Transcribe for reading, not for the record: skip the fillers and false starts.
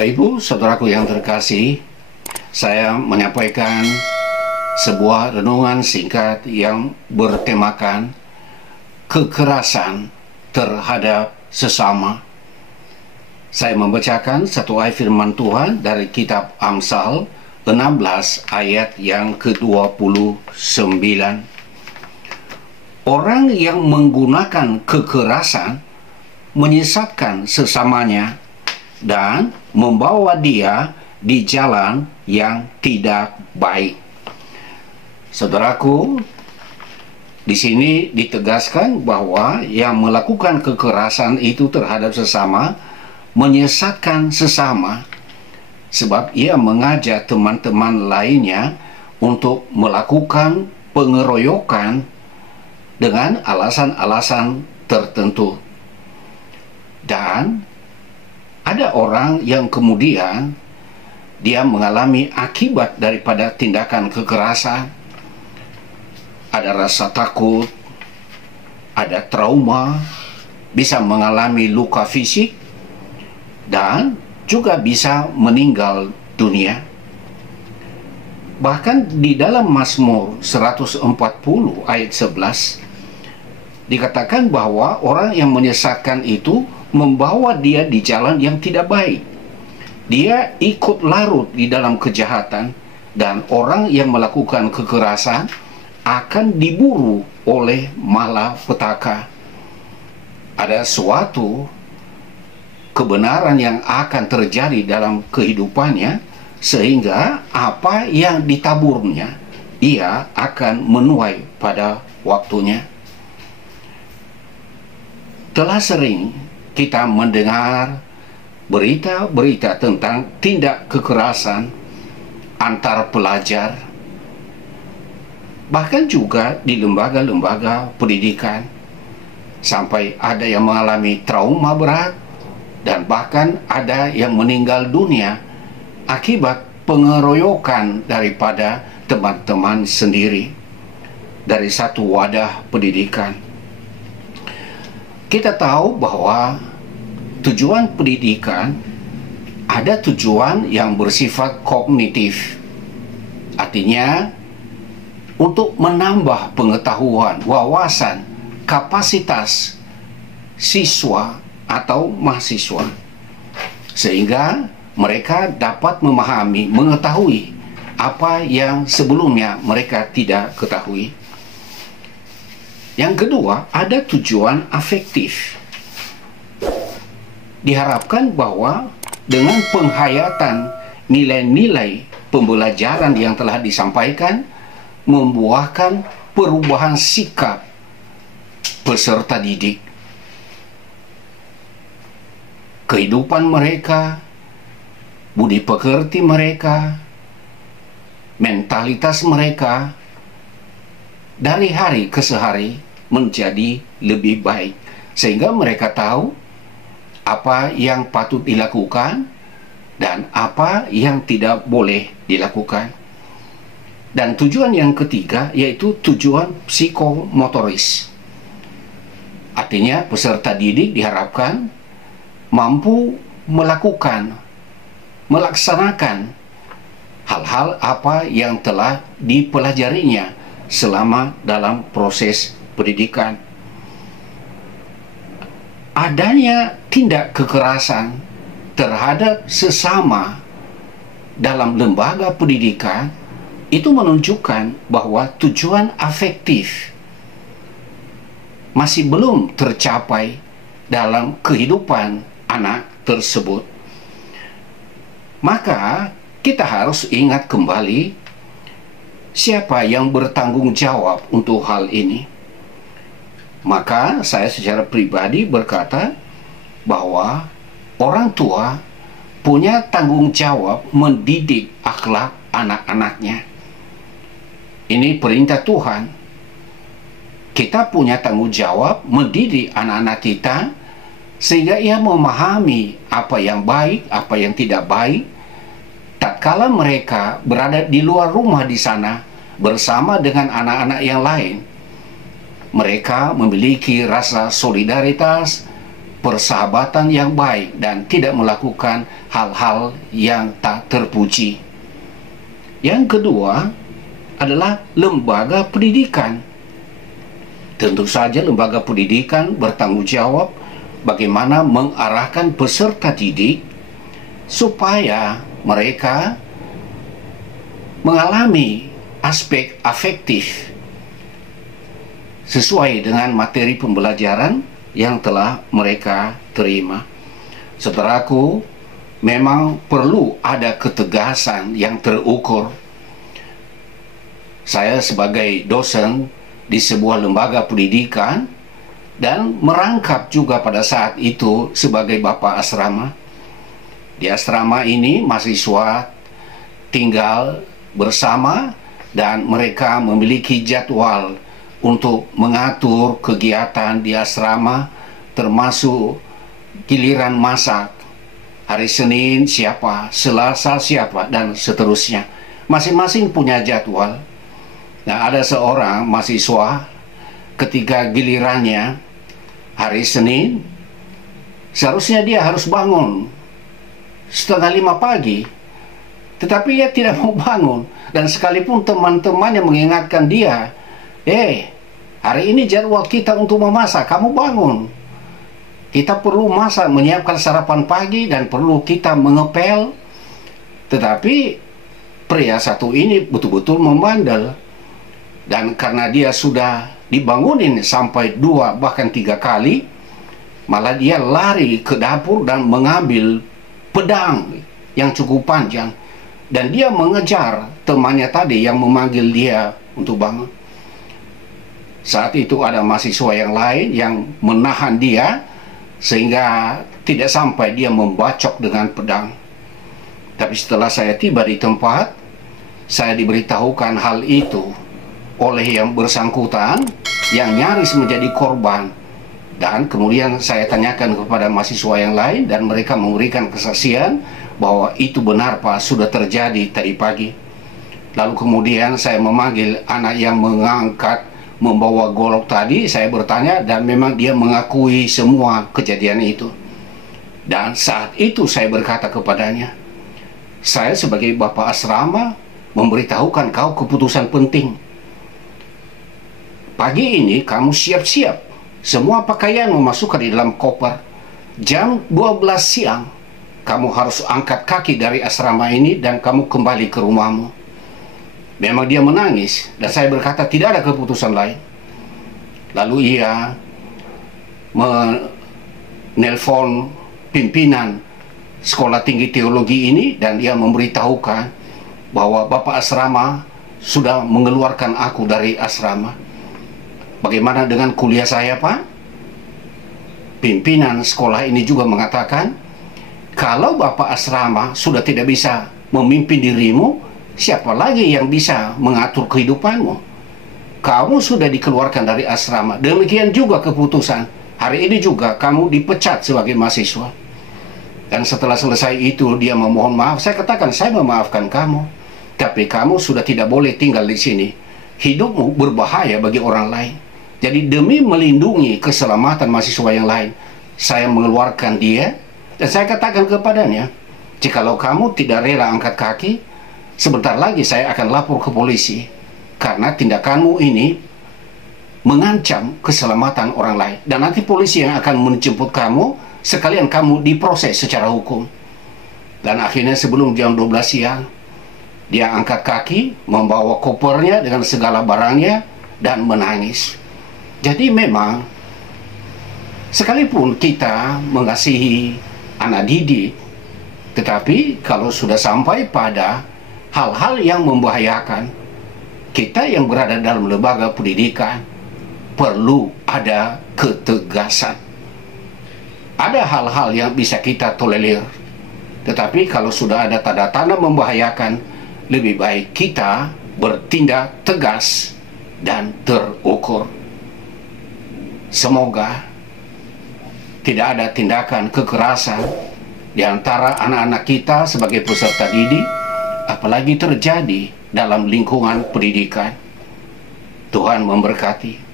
Bapak Ibu, saudaraku yang terkasih, saya menyampaikan sebuah renungan singkat yang bertemakan kekerasan terhadap sesama. Saya membacakan satu ayat firman Tuhan dari kitab Amsal 16 ayat yang ke-29. Orang yang menggunakan kekerasan menyesatkan sesamanya dan membawa dia di jalan yang tidak baik. Saudaraku, di sini ditegaskan bahwa yang melakukan kekerasan itu terhadap sesama menyesatkan sesama, sebab ia mengajak teman-teman lainnya untuk melakukan pengeroyokan dengan alasan-alasan tertentu. Dan ada orang yang kemudian dia mengalami akibat daripada tindakan kekerasan. Ada rasa takut, ada trauma, bisa mengalami luka fisik, dan juga bisa meninggal dunia. Bahkan di dalam Mazmur 140 ayat 11 dikatakan bahwa orang yang menyesatkan itu membawa dia di jalan yang tidak baik. Dia ikut larut di dalam kejahatan, dan orang yang melakukan kekerasan akan diburu oleh malapetaka. Ada suatu kebenaran yang akan terjadi dalam kehidupannya, sehingga apa yang ditaburnya ia akan menuai pada waktunya. Telah sering kita mendengar berita-berita tentang tindak kekerasan antar pelajar, bahkan juga di lembaga-lembaga pendidikan, sampai ada yang mengalami trauma berat dan bahkan ada yang meninggal dunia akibat pengeroyokan daripada teman-teman sendiri dari satu wadah pendidikan. Kita tahu bahwa tujuan pendidikan ada tujuan yang bersifat kognitif. Artinya untuk menambah pengetahuan, wawasan, kapasitas siswa atau mahasiswa, sehingga mereka dapat memahami, mengetahui apa yang sebelumnya mereka tidak ketahui. Yang kedua, ada tujuan afektif. Diharapkan bahwa dengan penghayatan nilai-nilai pembelajaran yang telah disampaikan membuahkan perubahan sikap peserta didik. Kehidupan mereka, budi pekerti mereka, mentalitas mereka dari hari ke hari menjadi lebih baik, sehingga mereka tahu apa yang patut dilakukan dan apa yang tidak boleh dilakukan. Dan tujuan yang ketiga yaitu tujuan psikomotoris. Artinya peserta didik diharapkan mampu melaksanakan hal-hal apa yang telah dipelajarinya selama dalam proses pendidikan. Adanya tindak kekerasan terhadap sesama dalam lembaga pendidikan itu menunjukkan bahwa tujuan afektif masih belum tercapai dalam kehidupan anak tersebut. Maka kita harus ingat kembali siapa yang bertanggung jawab untuk hal ini. Maka saya secara pribadi berkata bahwa orang tua punya tanggung jawab mendidik akhlak anak-anaknya. Ini perintah Tuhan. Kita punya tanggung jawab mendidik anak-anak kita sehingga ia memahami apa yang baik, apa yang tidak baik, tatkala mereka berada di luar rumah di sana bersama dengan anak-anak yang lain. Mereka memiliki rasa solidaritas, persahabatan yang baik dan tidak melakukan hal-hal yang tak terpuji. Yang kedua adalah lembaga pendidikan. Tentu saja lembaga pendidikan bertanggung jawab bagaimana mengarahkan peserta didik supaya mereka mengalami aspek afektif sesuai dengan materi pembelajaran yang telah mereka terima. Saudaraku, memang perlu ada ketegasan yang terukur. Saya sebagai dosen di sebuah lembaga pendidikan dan merangkap juga pada saat itu sebagai bapa asrama. Di asrama ini mahasiswa tinggal bersama dan mereka memiliki jadwal untuk mengatur kegiatan di asrama, termasuk giliran masak. Hari Senin siapa, Selasa siapa, dan seterusnya. Masing-masing punya jadwal. Nah, ada seorang mahasiswa ketika gilirannya hari Senin, seharusnya dia harus bangun 4:30 pagi, tetapi dia tidak mau bangun. Dan sekalipun teman-temannya mengingatkan dia, hari ini jadwal kita untuk memasak, kamu bangun. Kita perlu masak, menyiapkan sarapan pagi, dan perlu kita mengepel. Tetapi pria satu ini betul-betul membandel. Dan karena dia sudah dibangunin sampai 2 bahkan 3 kali, malah dia lari ke dapur dan mengambil pedang yang cukup panjang. Dan dia mengejar temannya tadi yang memanggil dia untuk bangun. Saat itu ada mahasiswa yang lain yang menahan dia sehingga tidak sampai dia membacok dengan pedang. Tapi setelah saya tiba di tempat, saya diberitahukan hal itu oleh yang bersangkutan yang nyaris menjadi korban. Dan kemudian saya tanyakan kepada mahasiswa yang lain dan mereka memberikan kesaksian bahwa itu benar Pak, sudah terjadi tadi pagi. Lalu kemudian saya memanggil anak yang membawa golok tadi, saya bertanya dan memang dia mengakui semua kejadian itu. Dan saat itu saya berkata kepadanya, saya sebagai bapak asrama memberitahukan kau keputusan penting. Pagi ini kamu siap-siap, semua pakaian memasukkan di dalam koper. Jam 12 siang kamu harus angkat kaki dari asrama ini dan kamu kembali ke rumahmu. Memang dia menangis dan saya berkata tidak ada keputusan lain. Lalu ia menelpon pimpinan sekolah tinggi teologi ini dan dia memberitahukan bahwa bapak asrama sudah mengeluarkan aku dari asrama. Bagaimana dengan kuliah saya Pak? Pimpinan sekolah ini juga mengatakan, kalau bapak asrama sudah tidak bisa memimpin dirimu, siapa lagi yang bisa mengatur kehidupanmu? Kamu sudah dikeluarkan dari asrama. Demikian juga keputusan. Hari ini juga kamu dipecat sebagai mahasiswa. Dan setelah selesai itu dia memohon maaf. Saya katakan, saya memaafkan kamu. Tapi kamu sudah tidak boleh tinggal di sini. Hidupmu berbahaya bagi orang lain. Jadi demi melindungi keselamatan mahasiswa yang lain, saya mengeluarkan dia. Dan saya katakan kepadanya, jikalau kamu tidak rela angkat kaki, sebentar lagi saya akan lapor ke polisi, karena tindakanmu ini mengancam keselamatan orang lain. Dan nanti polisi yang akan menjemput kamu, sekalian kamu diproses secara hukum. Dan akhirnya sebelum jam 12 siang, dia angkat kaki, membawa kopernya dengan segala barangnya, dan menangis. Jadi memang, sekalipun kita mengasihi anak didik, tetapi kalau sudah sampai pada hal-hal yang membahayakan, kita yang berada dalam lembaga pendidikan perlu ada ketegasan. Ada hal-hal yang bisa kita tolerir, tetapi kalau sudah ada tanda-tanda membahayakan, lebih baik kita bertindak tegas dan terukur. Semoga tidak ada tindakan kekerasan di antara anak-anak kita sebagai peserta didik, apalagi terjadi dalam lingkungan pendidikan. Tuhan memberkati.